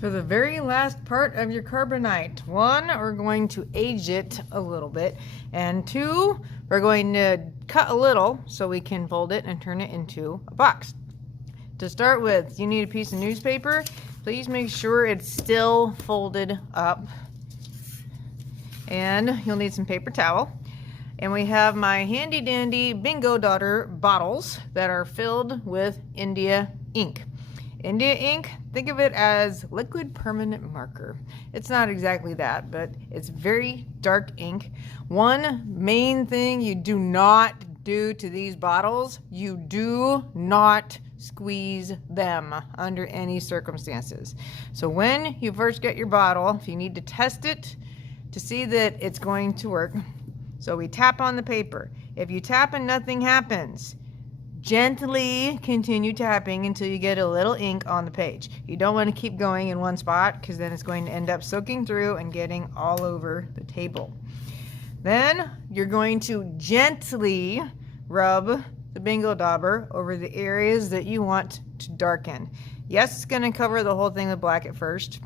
For the very last part of your carbonite, 1, we're going to age it a little bit, and 2, we're going to cut a little so we can fold it and turn it into a box. To start with, you need a piece of newspaper. Please make sure it's still folded up, and you'll need some paper towel. And we have my handy dandy Bingo Daughter bottles that are filled with India ink. India ink, think of it as liquid permanent marker. It's not exactly that, but it's very dark ink. One main thing you do not do to these bottles, you do not squeeze them under any circumstances. So when you first get your bottle, if you need to test it to see that it's going to work, so we tap on the paper. If you tap and nothing happens, gently continue tapping until you get a little ink on the page. You don't want to keep going in one spot because then it's going to end up soaking through and getting all over the table. Then you're going to gently rub the Bingo Dauber over the areas that you want to darken. Yes, it's going to cover the whole thing with black at first,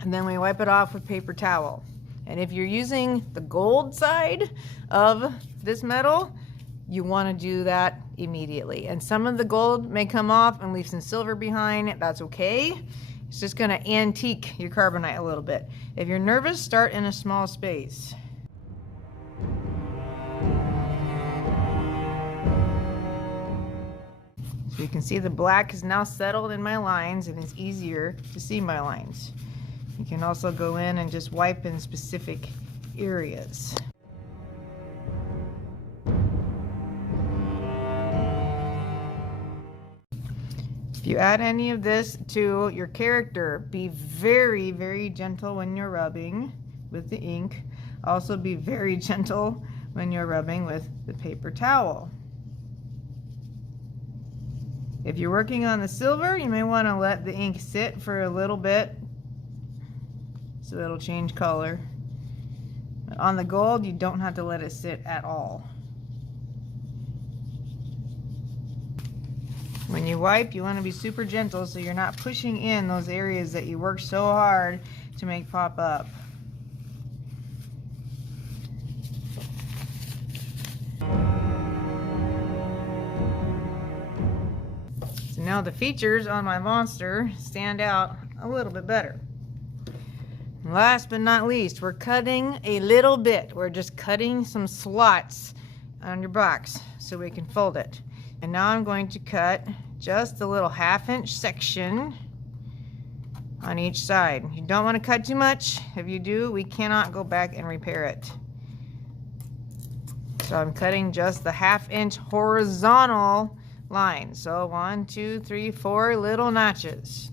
and then we wipe it off with paper towel. And if you're using the gold side of this metal, you want to do that immediately. And some of the gold may come off and leave some silver behind. That's okay. It's just going to antique your carbonite a little bit. If you're nervous, start in a small space. So you can see the black is now settled in my lines and it's easier to see my lines. You can also go in and just wipe in specific areas. If you add any of this to your character, be very, very gentle when you're rubbing with the ink. Also be very gentle when you're rubbing with the paper towel. If you're working on the silver, you may want to let the ink sit for a little bit so it'll change color. But on the gold, you don't have to let it sit at all. When you wipe, you want to be super gentle so you're not pushing in those areas that you work so hard to make pop up. So now the features on my monster stand out a little bit better. Last but not least, we're cutting a little bit. We're just cutting some slots on your box so we can fold it. And now I'm going to cut just a little 1/2-inch section on each side. You don't want to cut too much. If you do, we cannot go back and repair it. So I'm cutting just the 1/2-inch horizontal line. So 1, 2, 3, 4 little notches.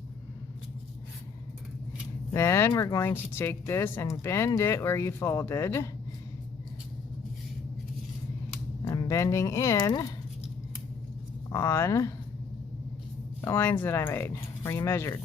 Then we're going to take this and bend it where you folded. I'm bending in on the lines that I made where you measured.